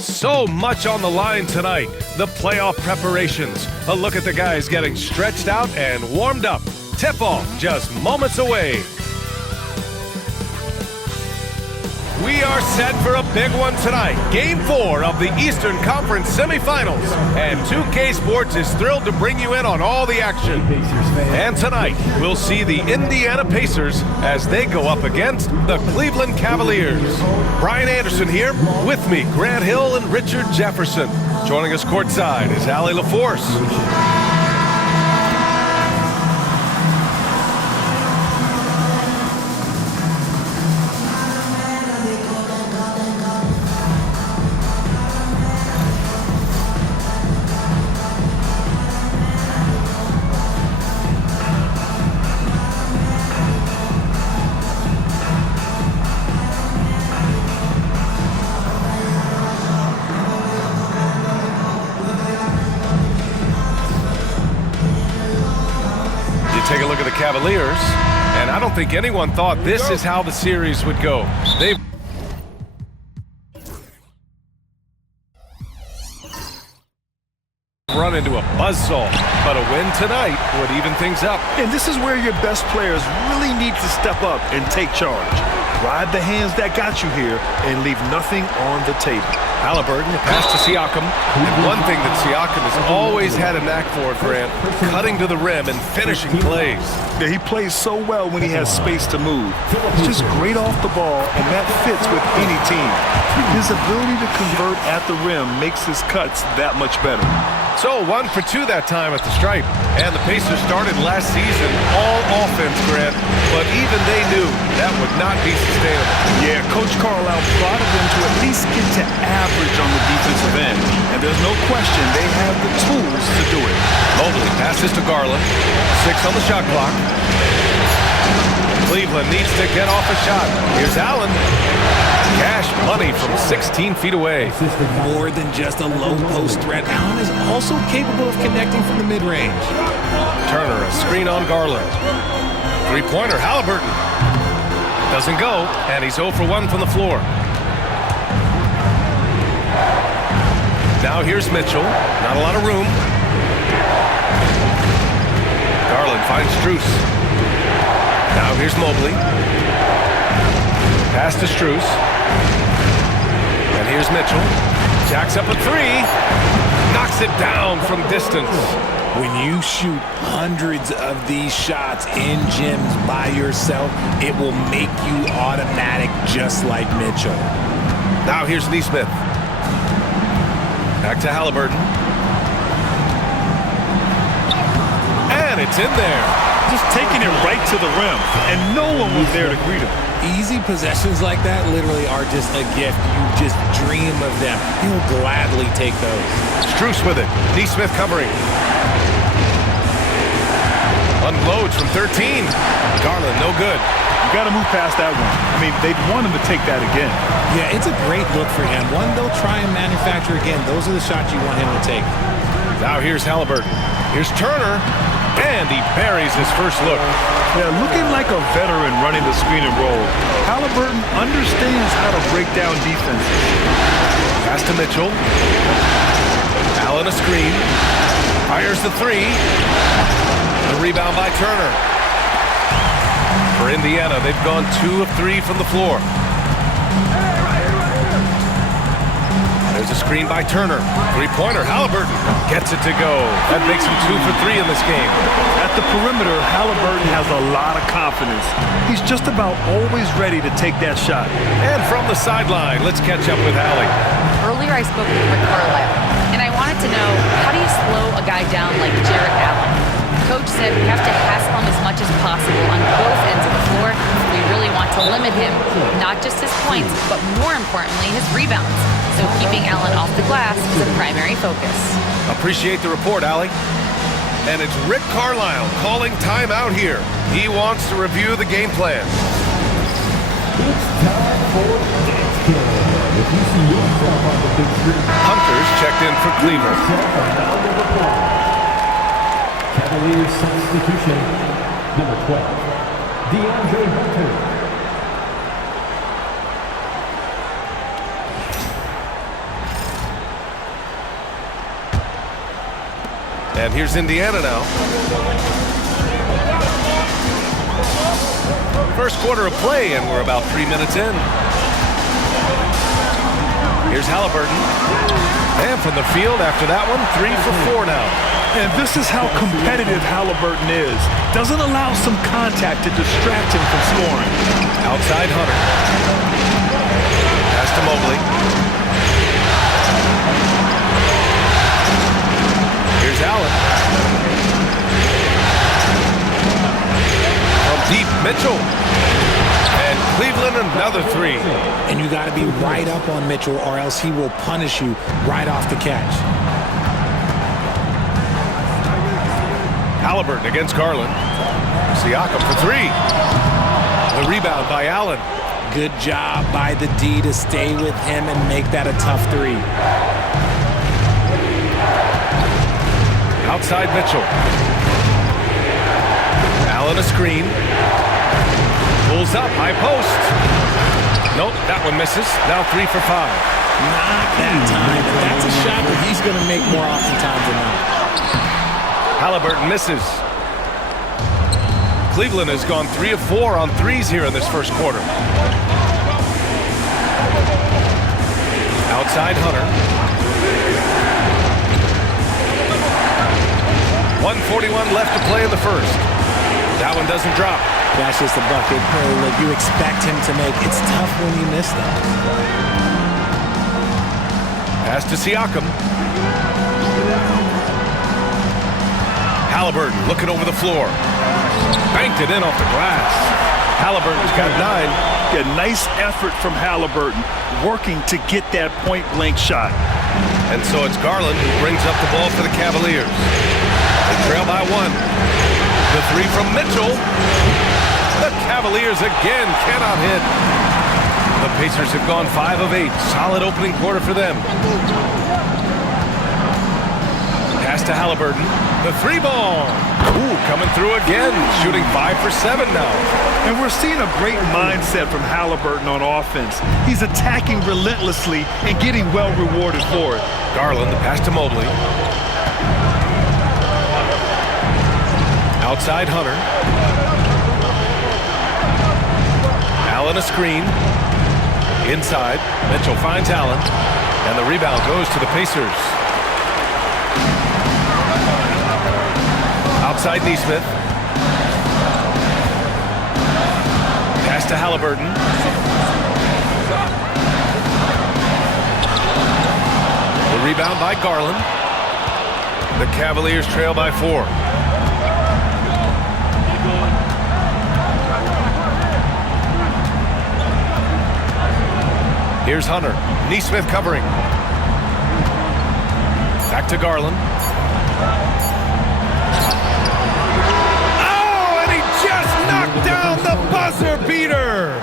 So much on the line tonight. The playoff preparations. A look at the guys getting stretched out and warmed up. Tip-off just moments away. We are set for a big one tonight. Game 4 of the Eastern Conference semifinals. And 2K Sports is thrilled to bring you in on all the action. And tonight, we'll see the Indiana Pacers as they go up against the Cleveland Cavaliers. Brian Anderson here, with me, Grant Hill and Richard Jefferson. Joining us courtside is Allie LaForce. Take a look at the Cavaliers, and I don't think anyone thought this is how the series would go. They've run into a buzzsaw, but a win tonight would even things up. And this is where your best players really need to step up and take charge. Ride the hands that got you here and leave nothing on the table. Halliburton, pass to Siakam. And one thing that Siakam has always had a knack for, Grant, cutting to the rim and finishing plays. Yeah, he plays so well when he has space to move. He's just great off the ball, and that fits with any team. His ability to convert at the rim makes his cuts that much better. So 1 for 2 that time at the stripe. And the Pacers started last season all offense, Grant, but even they knew that would not be sustainable. Yeah, Coach Carlisle prodded them to at least get to average on the defensive end. And there's no question they have the tools to do it. Mobley passes to Garland. 6 on the shot clock. Cleveland needs to get off a shot. Here's Allen. Cash money from 16 feet away. More than just a low post threat, Allen is also capable of connecting from the mid-range. Turner, a screen on Garland. Three-pointer, Halliburton. Doesn't go, and he's 0 for 1 from the floor. Now here's Mitchell. Not a lot of room. Garland finds Strus. Now here's Mobley. Pass to Strus. And here's Mitchell. Jacks up a 3. Knocks it down from distance. When you shoot hundreds of these shots in gyms by yourself, it will make you automatic just like Mitchell. Now here's Neesmith. Back to Halliburton. And it's in there. Just taking it right to the rim, and no one was there to greet him. Easy possessions like that literally are just a gift. You just dream of them. You'll gladly take those. Strus with it. Neesmith covering. Unloads from 13. Garland, no good. You got to move past that one. I mean, they'd want him to take that again. Yeah, it's a great look for him. One they'll try and manufacture again. Those are the shots you want him to take. Now here's Halliburton. Here's Turner. And he buries his first look. Yeah, looking like a veteran running the screen and roll. Halliburton understands how to break down defenses. Pass to Mitchell. Allen a screen. Fires the 3. The rebound by Turner. For Indiana, they've gone 2 of 3 from the floor. There's a screen by Turner. Three-pointer, Halliburton gets it to go. That makes him 2 for 3 in this game. At the perimeter, Halliburton has a lot of confidence. He's just about always ready to take that shot. And from the sideline, let's catch up with Allie. Earlier I spoke with Rick Carlisle, and I wanted to know, how do you slow a guy down like Jarrett Allen? Coach said we have to hassle him as much as possible on both ends of the floor. We really want to limit him, not just his points, but more importantly, his rebounds. So keeping Allen off the glass is a primary focus. Appreciate the report, Allie. And it's Rick Carlisle calling timeout here. He wants to review the game plan. It's time for next game. If you see yourself on the big screen, Hunter's checked in for Cleveland. Cavaliers substitution, number 12, DeAndre Hunter. And here's Indiana now. First quarter of play, and we're about 3 minutes in. Here's Halliburton. And from the field after that one, 3 for 4 now. And this is how competitive Halliburton is. Doesn't allow some contact to distract him from scoring. Outside Hunter. Pass to Mobley. Here's Allen. From deep, Mitchell. And Cleveland another 3. And you got to be right up on Mitchell, or else he will punish you right off the catch. Halliburton against Garland. Siakam for 3. The rebound by Allen. Good job by the D to stay with him and make that a tough 3. Outside Mitchell. Allen a screen. Pulls up, high post. Nope, that one misses. Now 3 for 5. Not that time, but that's a shot that he's going to make more oftentimes than not. Halliburton misses. Cleveland has gone 3 of 4 on threes here in this first quarter. Outside Hunter. 1:41 left to play in the first. That one doesn't drop. That's just a bucket that you expect him to make. It's tough when you miss that. Pass to Siakam. Halliburton looking over the floor. Banked it in off the glass. Halliburton's got 9. Yeah, nice effort from Halliburton, working to get that point-blank shot. And so it's Garland who brings up the ball for the Cavaliers. They trail by 1. The 3 from Mitchell. The Cavaliers again cannot hit. The Pacers have gone 5 of 8. Solid opening quarter for them. Pass to Halliburton. The 3 ball. Ooh, coming through again. Shooting 5 for 7 now. And we're seeing a great mindset from Halliburton on offense. He's attacking relentlessly and getting well rewarded for it. Garland, the pass to Mobley. Outside Hunter. Allen a screen. Inside. Mitchell finds Allen. And the rebound goes to the Pacers. Outside Neesmith. Pass to Halliburton. The rebound by Garland. The Cavaliers trail by 4. Here's Hunter. Neesmith covering. Back to Garland. Knocked down the buzzer beater.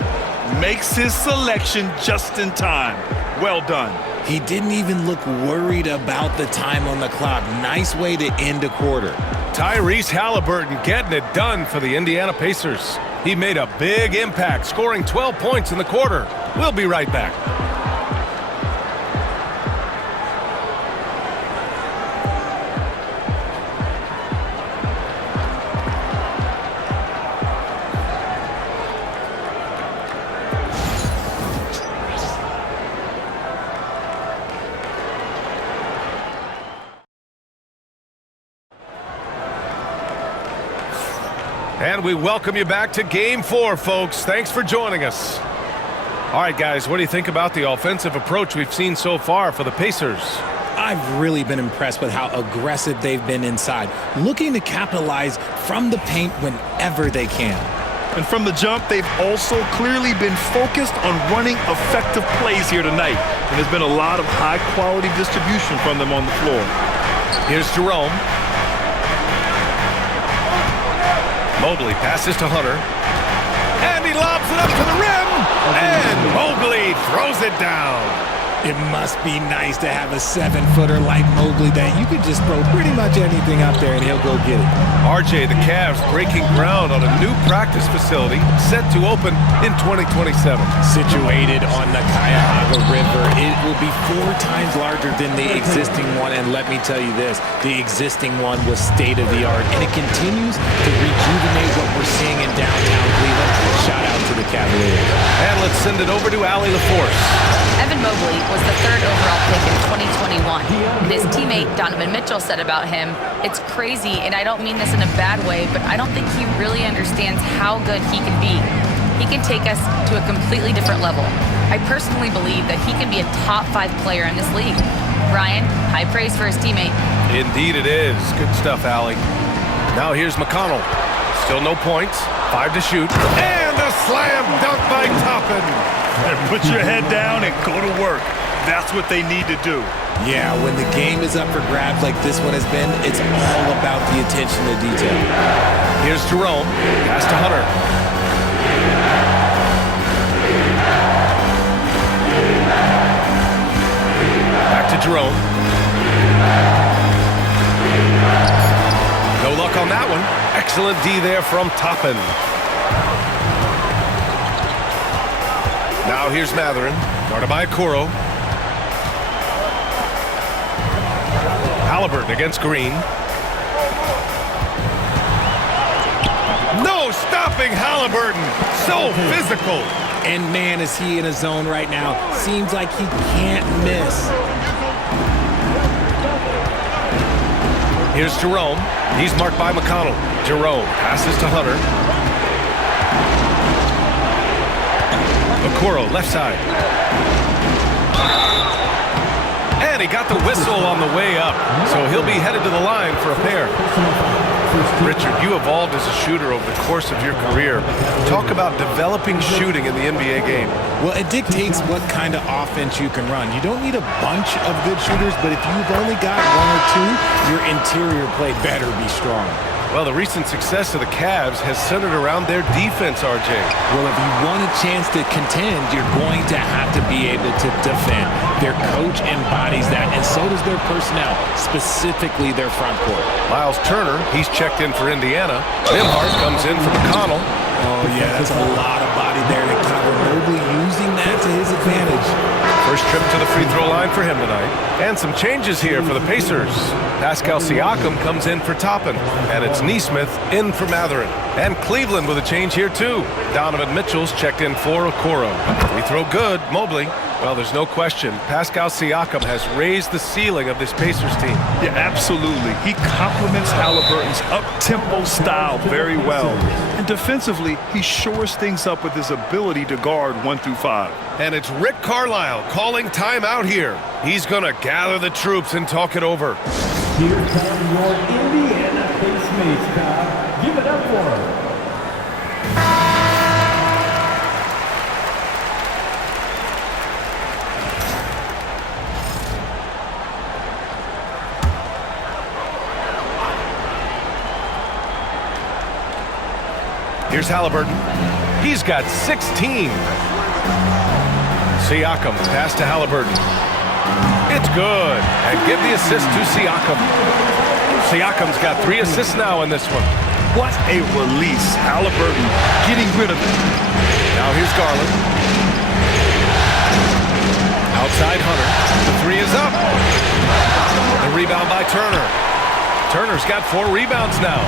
Makes his selection just in time. Well done. He didn't even look worried about the time on the clock. Nice way to end a quarter. Tyrese Halliburton getting it done for the Indiana Pacers. He made a big impact, scoring 12 points in the quarter. We'll be right back. And we welcome you back to Game 4, folks. Thanks for joining us. All right, guys, what do you think about the offensive approach we've seen so far for the Pacers? I've really been impressed with how aggressive they've been inside, looking to capitalize from the paint whenever they can. And from the jump, they've also clearly been focused on running effective plays here tonight. And there's been a lot of high-quality distribution from them on the floor. Here's Jerome. Mobley passes to Hunter. And he lobs it up to the rim. And Mobley throws it down. It must be nice to have a 7-footer like Mobley that you could just throw pretty much anything up there and he'll go get it. RJ, the Cavs breaking ground on a new practice facility set to open in 2027. Situated on the Cuyahoga River, it will be 4 times larger than the existing one, and let me tell you this, the existing one was state-of-the-art, and it continues to rejuvenate what we're seeing in downtown Cleveland. Shout out to the Cavaliers. And let's send it over to Allie LaForce. Evan Mobley was the 3rd overall pick in 2021. And his teammate Donovan Mitchell said about him, "It's crazy, and I don't mean this in a bad way, but I don't think he really understands how good he can be. He can take us to a completely different level. I personally believe that he can be a top 5 player in this league." Brian, high praise for his teammate. Indeed it is. Good stuff, Allie. Now here's McConnell. Still no points. 5 to shoot. And a slam dunk by Toppin. And put your head down and go to work. That's what they need to do. Yeah, when the game is up for grabs like this one has been, it's all about the attention to detail. Here's Jerome. Pass to Hunter. Back to Jerome. No luck on that one. Excellent D there from Toppin. Now here's Matherin. Guarded by Okoro. Halliburton against Green. No stopping Halliburton. So physical. And man, is he in a zone right now. Seems like he can't miss. Here's Jerome. He's marked by McConnell. Jerome passes to Hunter. Okoro, left side. And he got the whistle on the way up, so he'll be headed to the line for a pair. Richard, you evolved as a shooter over the course of your career. Talk about developing shooting in the NBA game. Well, it dictates what kind of offense you can run. You don't need a bunch of good shooters, but if you've only got 1 or 2, your interior play better be strong. Well, the recent success of the Cavs has centered around their defense, RJ. Well, if you want a chance to contend, you're going to have to be able to defend. Their coach embodies that, and so does their personnel, specifically their front court. Miles Turner, he's checked in for Indiana. Nembhard comes in for McConnell. Oh, yeah, that's a lot of body there to cover. Mobley using that to his advantage. First trip to the free throw line for him tonight. And some changes here for the Pacers. Pascal Siakam comes in for Toppin. And it's Nesmith in for Matherin. And Cleveland with a change here too. Donovan Mitchell's checked in for Okoro. Free throw good, Mobley. Well, there's no question. Pascal Siakam has raised the ceiling of this Pacers team. Yeah, absolutely. He complements Halliburton's up-tempo style very well. And defensively, he shores things up with his ability to guard 1 through 5. And it's Rick Carlisle calling timeout here. He's going to gather the troops and talk it over. Here come your Indiana Pacemates, pal. Give it up for him. Here's Halliburton. He's got 16. Siakam, pass to Halliburton. It's good. And give the assist to Siakam. Siakam's got 3 assists now in this one. What a release. Halliburton getting rid of it. Now here's Garland. Outside Hunter. The 3 is up. The rebound by Turner. Turner's got 4 rebounds now.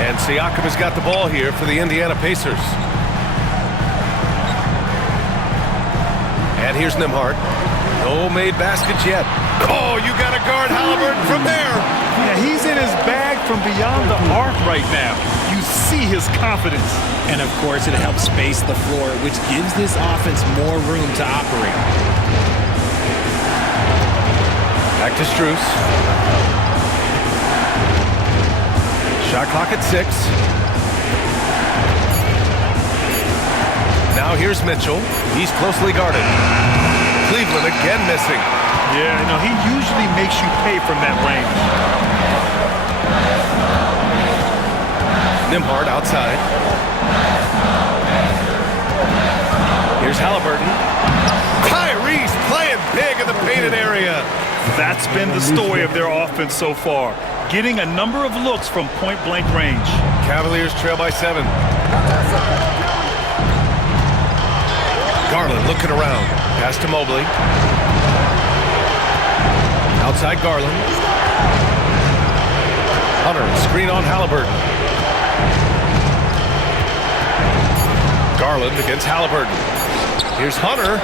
And Siakam has got the ball here for the Indiana Pacers. And here's Nembhard. No made baskets yet. Oh, you got to guard Halliburton from there. Yeah, he's in his bag from beyond the arc right now. You see his confidence. And, of course, it helps space the floor, which gives this offense more room to operate. Back to Strus. Shot clock at 6. Now here's Mitchell. He's closely guarded. Cleveland again missing. Yeah, no, he usually makes you pay from that range. Nembhard outside. Here's Halliburton. Tyrese playing big. designated area. That's been the story of their offense so far, getting a number of looks from point-blank range. Cavaliers trail by 7. Garland looking around. Pass to Mobley. Outside Garland. Hunter, screen on Halliburton. Garland against Halliburton. Here's Hunter.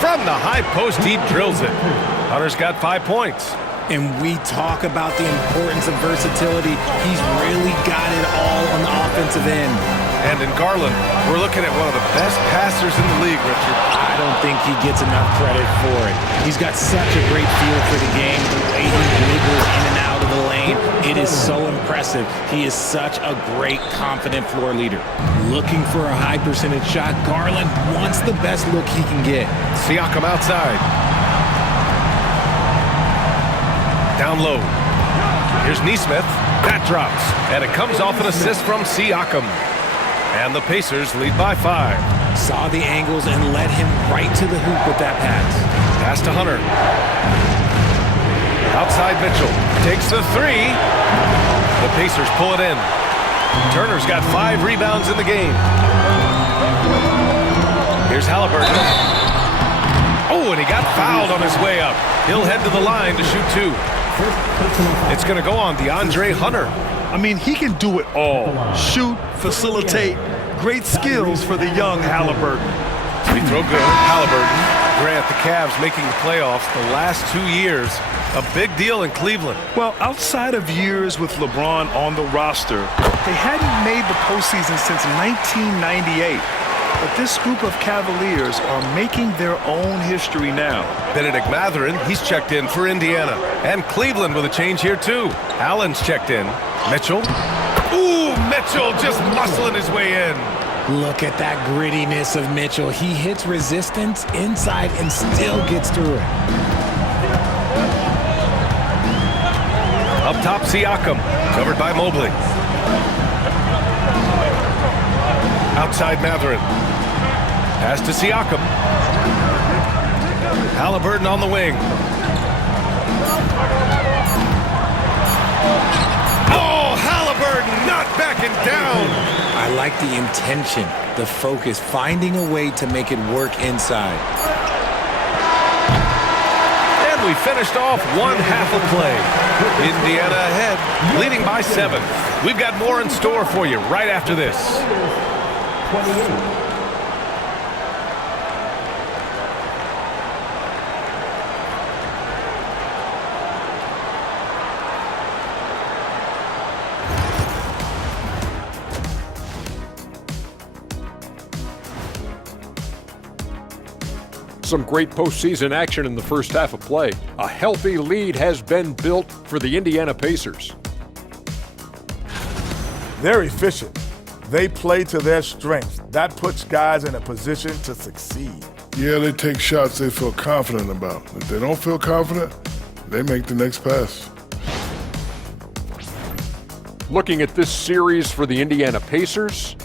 From the high post, he drills it. Hunter's got 5 points. And we talk about the importance of versatility. He's really got it all on the offensive end. And in Garland, we're looking at one of the best passers in the league, Richard. I don't think he gets enough credit for it. He's got such a great feel for the game, the way he wiggles in and out of the lane. It is so impressive. He is such a great, confident floor leader. Looking for a high percentage shot, Garland wants the best look he can get. Siakam outside. Down low. Here's Nesmith. That drops. And it comes off an assist from Siakam. And the Pacers lead by 5. Saw the angles and led him right to the hoop with that pass. Pass to Hunter. Outside Mitchell. Takes the 3. The Pacers pull it in. Turner's got 5 rebounds in the game. Here's Halliburton. Oh, and he got fouled on his way up. He'll head to the line to shoot 2. It's going to go on DeAndre Hunter. I mean, he can do it all. Shoot, facilitate, great skills for the young Halliburton. Free throw good. Halliburton. Grant, the Cavs making the playoffs the last 2 years. A big deal in Cleveland. Well, outside of years with LeBron on the roster, they hadn't made the postseason since 1998. But this group of Cavaliers are making their own history now. Benedict Mathurin, he's checked in for Indiana. And Cleveland with a change here, too. Allen's checked in. Mitchell. Ooh, Mitchell just muscling his way in. Look at that grittiness of Mitchell. He hits resistance inside and still gets through it. Up top, Siakam. Covered by Mobley. Outside Mathurin. Pass to Siakam. Halliburton on the wing. Oh, Halliburton not backing down. I like the intention, the focus, finding a way to make it work inside. And we finished off one half of play. Indiana ahead, leading by 7. We've got more in store for you right after this. 28. Some great postseason action in the first half of play. A healthy lead has been built for the Indiana Pacers. They're efficient. They play to their strengths. That puts guys in a position to succeed. Yeah, they take shots they feel confident about. If they don't feel confident, they make the next pass. Looking at this series for the Indiana Pacers,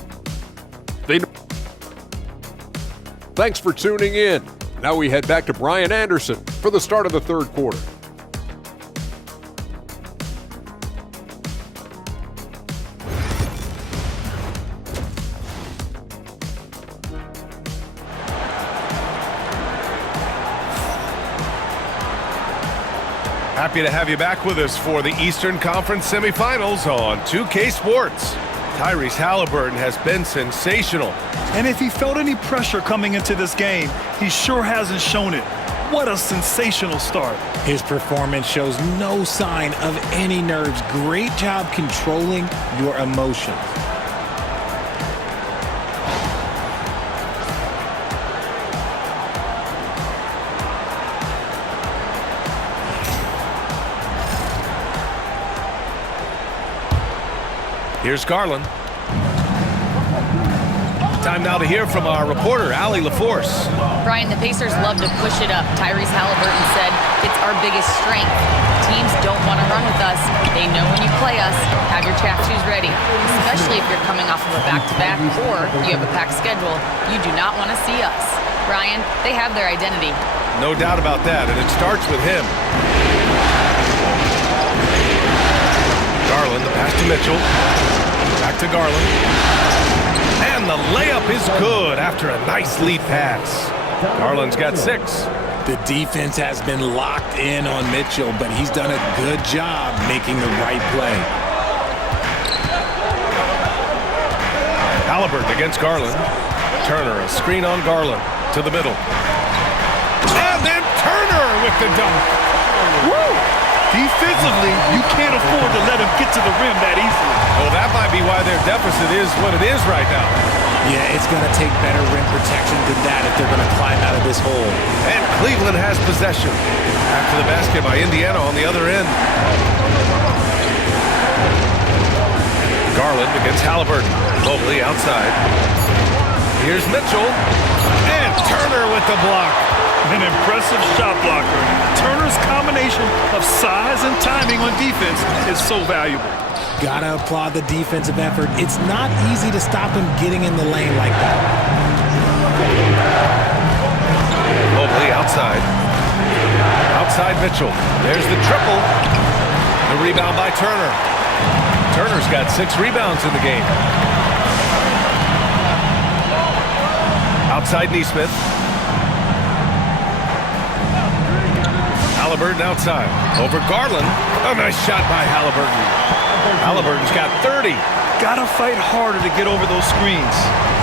thanks for tuning in. Now we head back to Brian Anderson for the start of the third quarter. Happy to have you back with us for the Eastern Conference semifinals on 2K Sports. Tyrese Halliburton has been sensational. And if he felt any pressure coming into this game, he sure hasn't shown it. What a sensational start. His performance shows no sign of any nerves. Great job controlling your emotions. Here's Garland. Time now to hear from our reporter, Allie LaForce. Brian, the Pacers love to push it up. Tyrese Halliburton said, it's our biggest strength. Teams don't want to run with us. They know when you play us, have your track shoes ready. Especially if you're coming off of a back-to-back or you have a packed schedule. You do not want to see us. Brian, they have their identity. No doubt about that, and it starts with him. Garland, the pass to Mitchell. Back to Garland. And the layup is good after a nice lead pass. Garland's got 6. The defense has been locked in on Mitchell, but he's done a good job making the right play. Halliburton against Garland. Turner, a screen on Garland to the middle. And then Turner with the dunk. Woo! Defensively, you can't afford to let him get to the rim that easily. Well, that might be why their deficit is what it is right now. Yeah, it's going to take better rim protection than that if they're going to climb out of this hole. And Cleveland has possession. After the basket by Indiana on the other end. Garland against Halliburton. Mobley outside. Here's Mitchell. And Turner with the block. An impressive shot blocker. Turner's combination of size and timing on defense is so valuable. Gotta applaud the defensive effort. It's not easy to stop him getting in the lane like that. Mobley outside. Outside Mitchell. There's the triple. The rebound by Turner. Turner's got 6 rebounds in the game. Outside Nesmith. Halliburton outside. Over Garland. A nice shot by Halliburton. Halliburton's got 30. Gotta fight harder to get over those screens.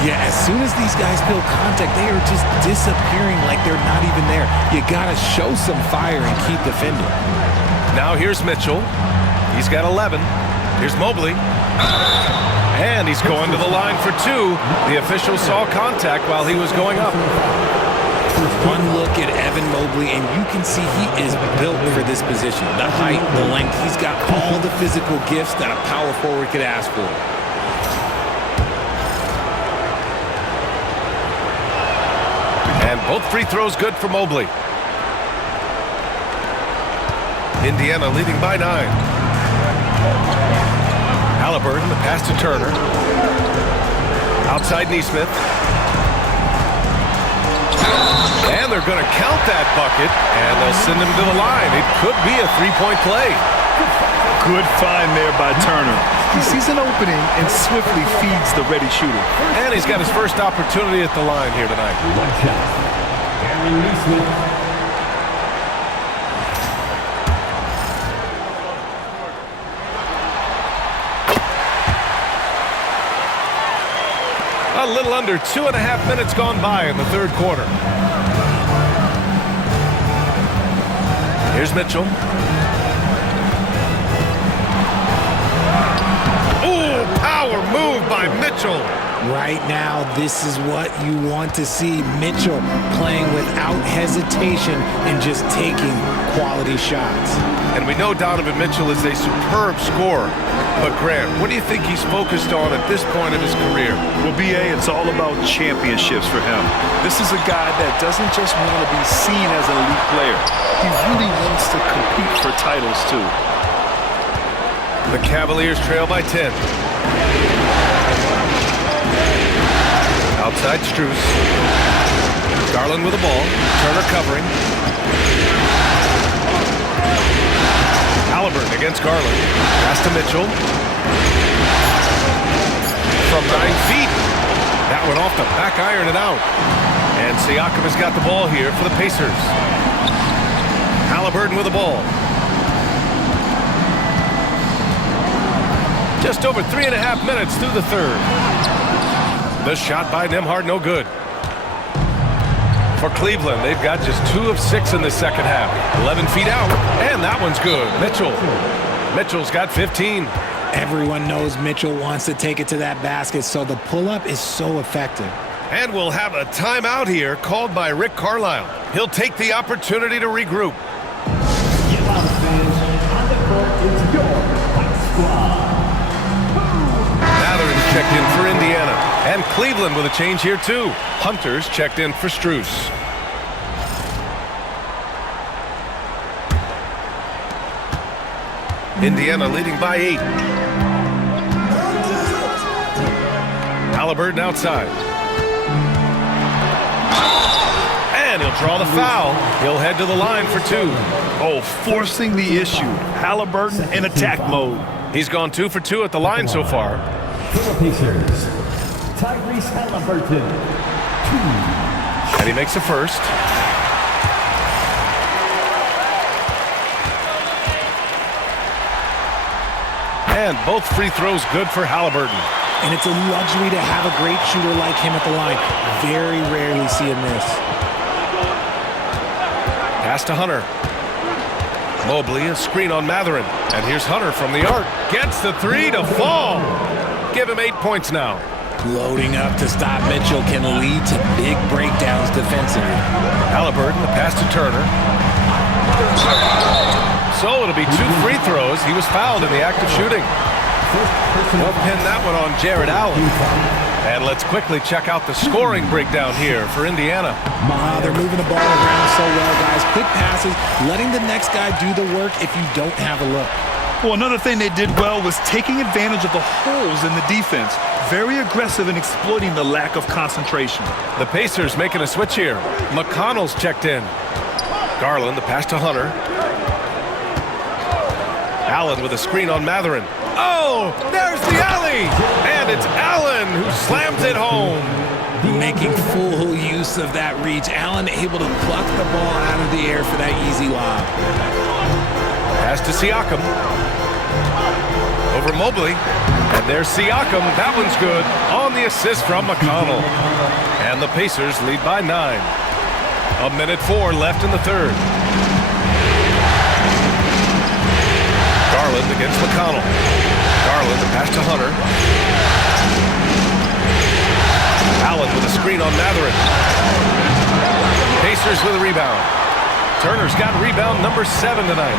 Yeah, as soon as these guys feel contact, they are just disappearing like they're not even there. You gotta show some fire and keep defending. Now here's Mitchell. He's got 11. Here's Mobley. And he's going to the line for 2. The official saw contact while he was going up. One look at Evan Mobley, and you can see he is built for this position. The height, the length, he's got all the physical gifts that a power forward could ask for. And both free throws good for Mobley. Indiana leading by 9. Halliburton, the pass to Turner. Outside Nesmith. And they're going to count that bucket, and they'll send him to the line. It could be a 3-point play. Good find there by Turner. He sees an opening and swiftly feeds the ready shooter. And he's got his first opportunity at the line here tonight. One shot. Aaron Nesmith. A little under 2.5 minutes gone by in the third quarter. Here's Mitchell. Ooh, power move by Mitchell. Right now, this is what you want to see. Mitchell playing without hesitation and just taking quality shots. And we know Donovan Mitchell is a superb scorer. But Grant, what do you think he's focused on at this point in his career? Well, B.A., it's all about championships for him. This is a guy that doesn't just want to be seen as an elite player. He really wants to compete for titles, too. The Cavaliers trail by 10. Outside Strus. Garland with the ball. Turner covering. Halliburton against Garland. Pass to Mitchell. From 9 feet. That went off the back iron and out. And Siakam has got the ball here for the Pacers. Halliburton with the ball. Just over 3.5 minutes through the third. The shot by Nembhard, no good. For Cleveland, they've got just 2 of 6 in the second half. 11 feet out, and that one's good. Mitchell's got 15. Everyone knows Mitchell wants to take it to that basket, so the pull-up is so effective. And we'll have a timeout here called by Rick Carlisle. He'll take the opportunity to regroup. Mathurin checked in for Indiana. And Cleveland with a change here, too. Hunter's checked in for Strus. Indiana leading by 8. Halliburton outside. And he'll draw the foul. He'll head to the line for 2. Oh, forcing the issue. Halliburton in attack mode. He's gone 2 for 2 at the line so far. For the Pacers, Tyrese Halliburton, 2. And he makes a first. And both free throws good for Halliburton. And it's a luxury to have a great shooter like him at the line. Very rarely see him miss. Pass to Hunter. Mobley, a screen on Matherin. And here's Hunter from the arc. Gets the 3 to fall. Give him 8 points now. Loading up to stop Mitchell can lead to big breakdowns defensively. Halliburton, the pass to Turner. So it'll be 2 free throws. He was fouled in the act of shooting. We'll pin that one on Jared Allen. And let's quickly check out the scoring breakdown here for Indiana. They're moving the ball around so well, guys. Quick passes, letting the next guy do the work if you don't have a look. Well, another thing they did well was taking advantage of the holes in the defense. Very aggressive in exploiting the lack of concentration. The Pacers making a switch here. McConnell's checked in. Garland, the pass to Hunter. Allen with a screen on Matherin. Oh, there's the alley! And it's Allen who slams it home. Making full use of that reach. Allen able to pluck the ball out of the air for that easy lob. Pass to Siakam. Over Mobley. And there's Siakam. That one's good. On the assist from McConnell. And the Pacers lead by 9. 1:04 left in the third. Garland against McConnell. Garland, the pass to Hunter. Allen with a screen on Matherin. Pacers with a rebound. Turner's got rebound number 7 tonight.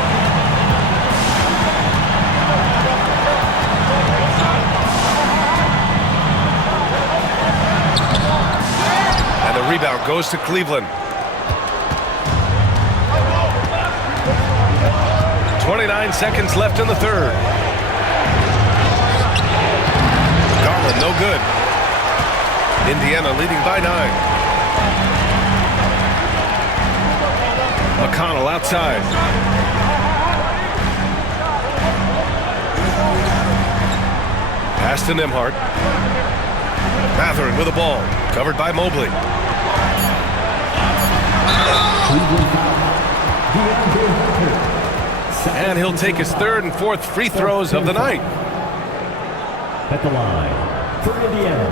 And the rebound goes to Cleveland. 29 seconds left in the third. Garland, no good. Indiana leading by 9. McConnell outside. Pass to Nembhard. Matherin with the ball. Covered by Mobley. And he'll take his 3rd and 4th free throws of the night. At the line, for Indiana,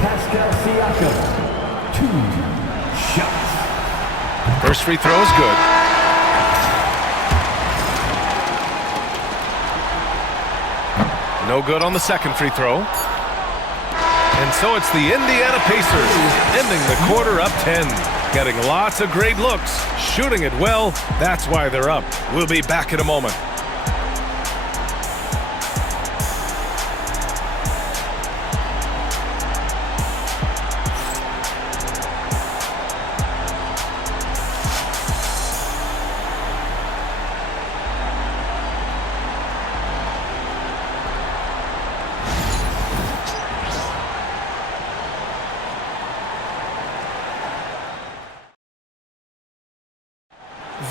Pascal Siakam, 2 shots. First free throw is good. No good on the second free throw. And so it's the Indiana Pacers ending the quarter up 10. Getting lots of great looks, shooting it well. That's why they're up. We'll be back in a moment.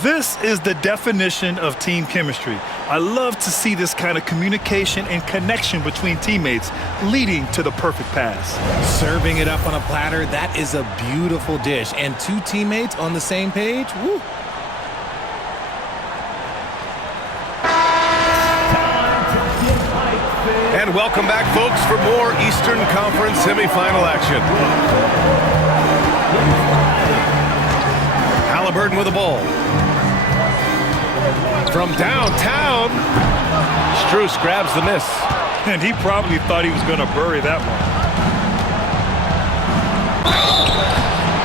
This is the definition of team chemistry. I love to see this kind of communication and connection between teammates leading to the perfect pass. Serving it up on a platter, that is a beautiful dish. And 2 teammates on the same page, woo. And welcome back, folks, for more Eastern Conference semifinal action. Halliburton with the ball. From downtown, Strus grabs the miss. And he probably thought he was going to bury that one.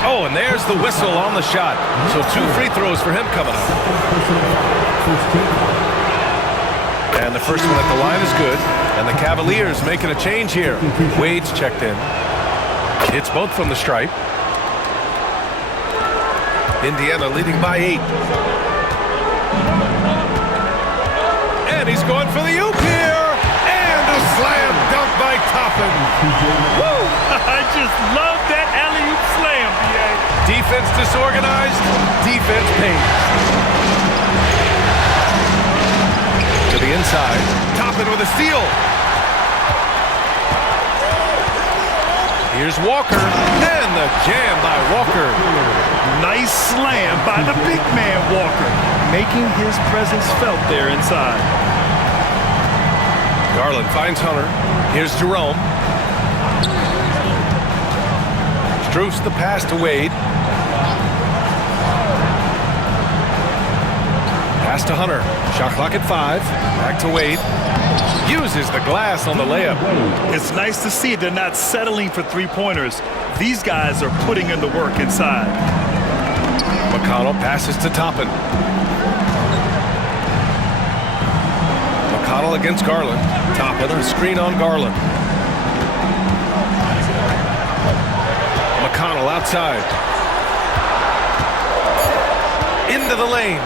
Oh, and there's the whistle on the shot. So 2 free throws for him coming up. And the first one at the line is good. And the Cavaliers making a change here. Wade's checked in. It's both from the stripe. Indiana leading by 8. And he's going for the oop here. And a slam dunk by Toppin. Woo! I just love that alley-oop slam, B.A. Defense disorganized, defense pays. To the inside, Toppin with a steal. Here's Walker, and the jam by Walker. Nice slam by the big man Walker, making his presence felt there inside. Garland finds Hunter. Here's Jerome. Strus the pass to Wade. Pass to Hunter. Shot clock at 5. Back to Wade. Uses the glass on the layup. It's nice to see they're not settling for three-pointers. These guys are putting in the work inside. McConnell passes to Toppin. McConnell against Garland. Toppin, a screen on Garland. McConnell outside. Into the lane.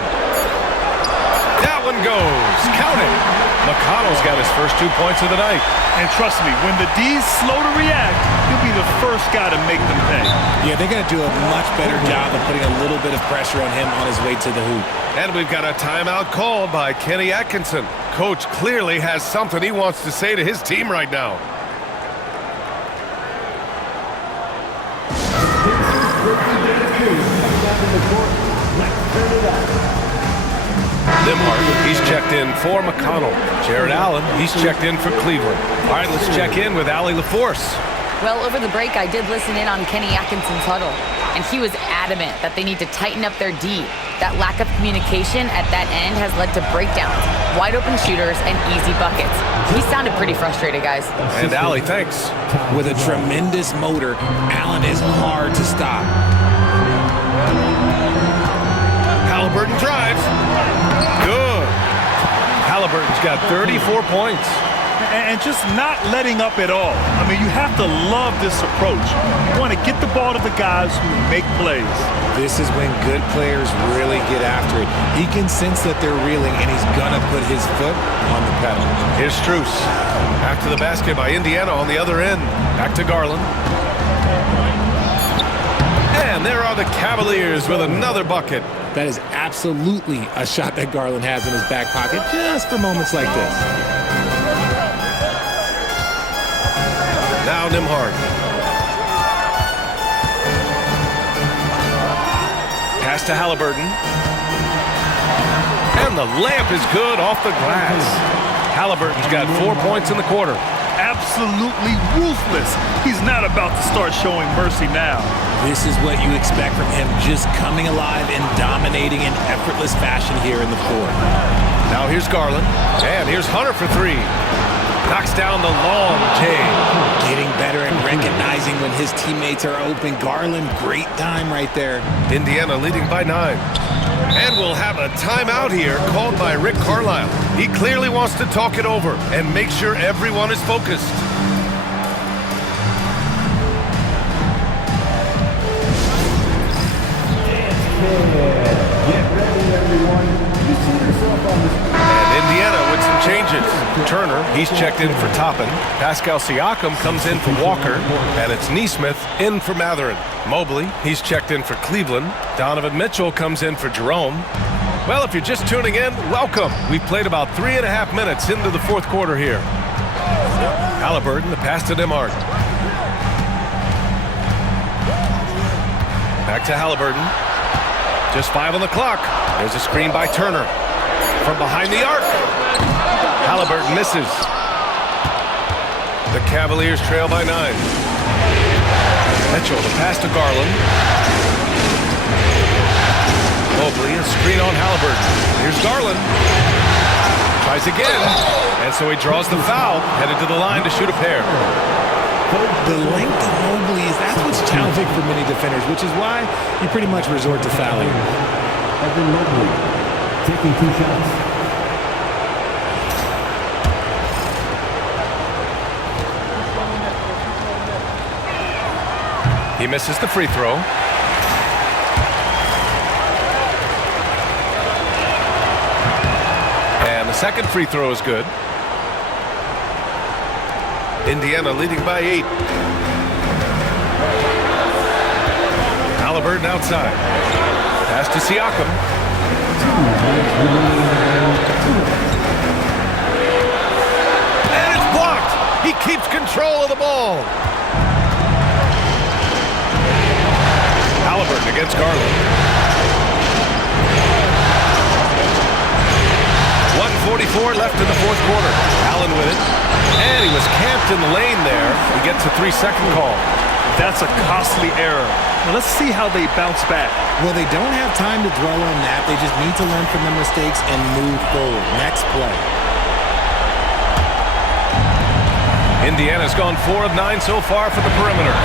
That one goes. Count it. McConnell's got his first 2 points of the night. And trust me, when the D's slow to react, he'll be the first guy to make them pay. Yeah, they're going to do a much better job of putting a little bit of pressure on him on his way to the hoop. And we've got a timeout called by Kenny Atkinson. Coach clearly has something he wants to say to his team right now. Nimhart, he's checked in for McConnell. Jared Allen, he's checked in for Cleveland. All right, let's check in with Allie LaForce. Well, over the break, I did listen in on Kenny Atkinson's huddle, and he was adamant that they need to tighten up their D. That lack of communication at that end has led to breakdowns, wide open shooters, and easy buckets. He sounded pretty frustrated, guys. And Allie, thanks. With a tremendous motor, Allen is hard to stop. Halliburton drives. Good. Halliburton's got 34 points. And just not letting up at all. I mean, you have to love this approach. You want to get the ball to the guys who make plays. This is when good players really get after it. He can sense that they're reeling, and he's going to put his foot on the pedal. Here's Strus. Back to the basket by Indiana on the other end. Back to Garland. And there are the Cavaliers with another bucket. That is absolutely a shot that Garland has in his back pocket just for moments like this. Now Nimhart. Pass to Halliburton. And the layup is good off the glass. Halliburton's got 4 points in the quarter. Absolutely ruthless. He's not about to start showing mercy now. This is what you expect from him, just coming alive and dominating in effortless fashion here in the fourth. Now here's Garland. And here's Hunter for 3. Knocks down the long J. Getting better and recognizing when his teammates are open. Garland, great time right there. Indiana leading by 9. And we'll have a timeout here called by Rick Carlisle. He clearly wants to talk it over and make sure everyone is focused. Get ready, everyone. You see yourself on this. And Indiana with some changes. Turner, he's checked in for Toppin. Pascal Siakam comes in for Walker. And it's Nesmith in for Mathurin. Mobley, he's checked in for Cleveland. Donovan Mitchell comes in for Jerome. Well, if you're just tuning in, welcome. We've played about 3.5 minutes into the fourth quarter here. Halliburton, the pass to Nimhart. Back to Halliburton. Just 5 on the clock. There's a screen by Turner. From behind the arc. Halliburton misses. The Cavaliers trail by 9. Mitchell, the pass to Garland. Mobley, a screen on Halliburton. Here's Garland. Tries again. And so he draws the foul. Headed to the line to shoot a pair. The length of Mobley, that's what's challenging for many defenders, which is why you pretty much resort to fouling. Evan Mobley taking 2 shots. He misses the free throw. And the second free throw is good. Indiana leading by 8. Halliburton outside. Pass to Siakam. And it's blocked. He keeps control of the ball. Halliburton against Garland. 1:44 left in the fourth quarter. Allen with it. And he was camped in the lane there. He gets a 3-second call. That's a costly error. Now let's see how they bounce back. Well, they don't have time to dwell on that. They just need to learn from their mistakes and move forward. Next play. Indiana's gone 4 of 9 so far for the perimeter.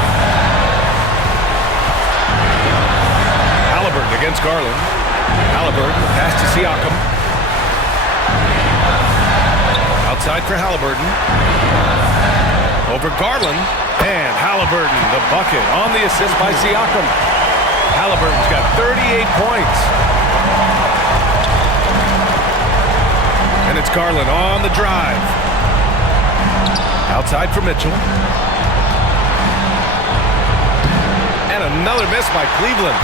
Halliburton against Garland. Halliburton, pass to Siakam. Outside for Halliburton. Over Garland. And Halliburton, the bucket on the assist by Siakam. Halliburton's got 38 points. And it's Garland on the drive. Outside for Mitchell. And another miss by Cleveland.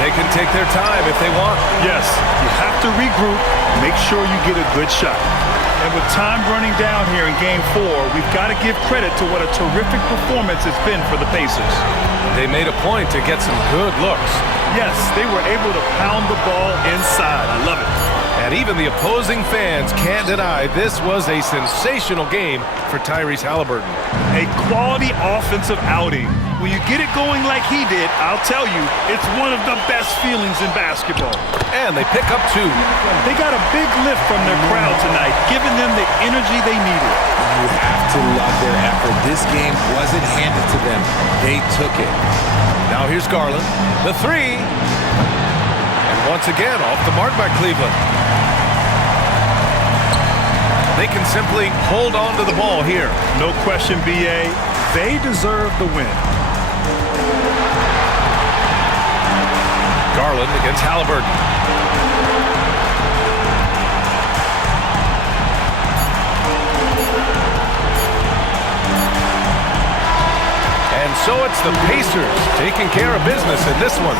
They can take their time if they want. Yes, you have to regroup, make sure you get a good shot. And with time running down here in Game 4, we've got to give credit to what a terrific performance it's been for the Pacers. They made a point to get some good looks. Yes, they were able to pound the ball inside. I love it. And even the opposing fans can't deny this was a sensational game for Tyrese Halliburton. A quality offensive outing. When you get it going like he did, I'll tell you, it's one of the best feelings in basketball. And they pick up 2. They got a big lift from their crowd tonight, giving them the energy they needed. You have to love their effort. This game wasn't handed to them. They took it. Now here's Garland. The 3. And once again, off the mark by Cleveland. They can simply hold on to the ball here. No question, B.A. They deserve the win. Garland against Halliburton. And so it's the Pacers taking care of business in this one.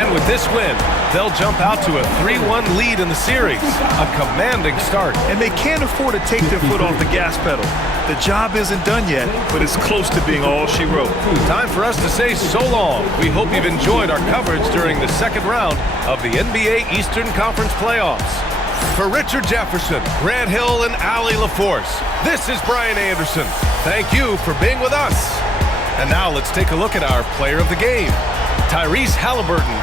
And with this win, they'll jump out to a 3-1 lead in the series. A commanding start. And they can't afford to take their foot off the gas pedal. The job isn't done yet, but it's close to being all she wrote. Time for us to say so long. We hope you've enjoyed our coverage during the second round of the NBA Eastern Conference playoffs. For Richard Jefferson, Grant Hill, and Allie LaForce, this is Brian Anderson. Thank you for being with us. And now let's take a look at our player of the game, Tyrese Halliburton.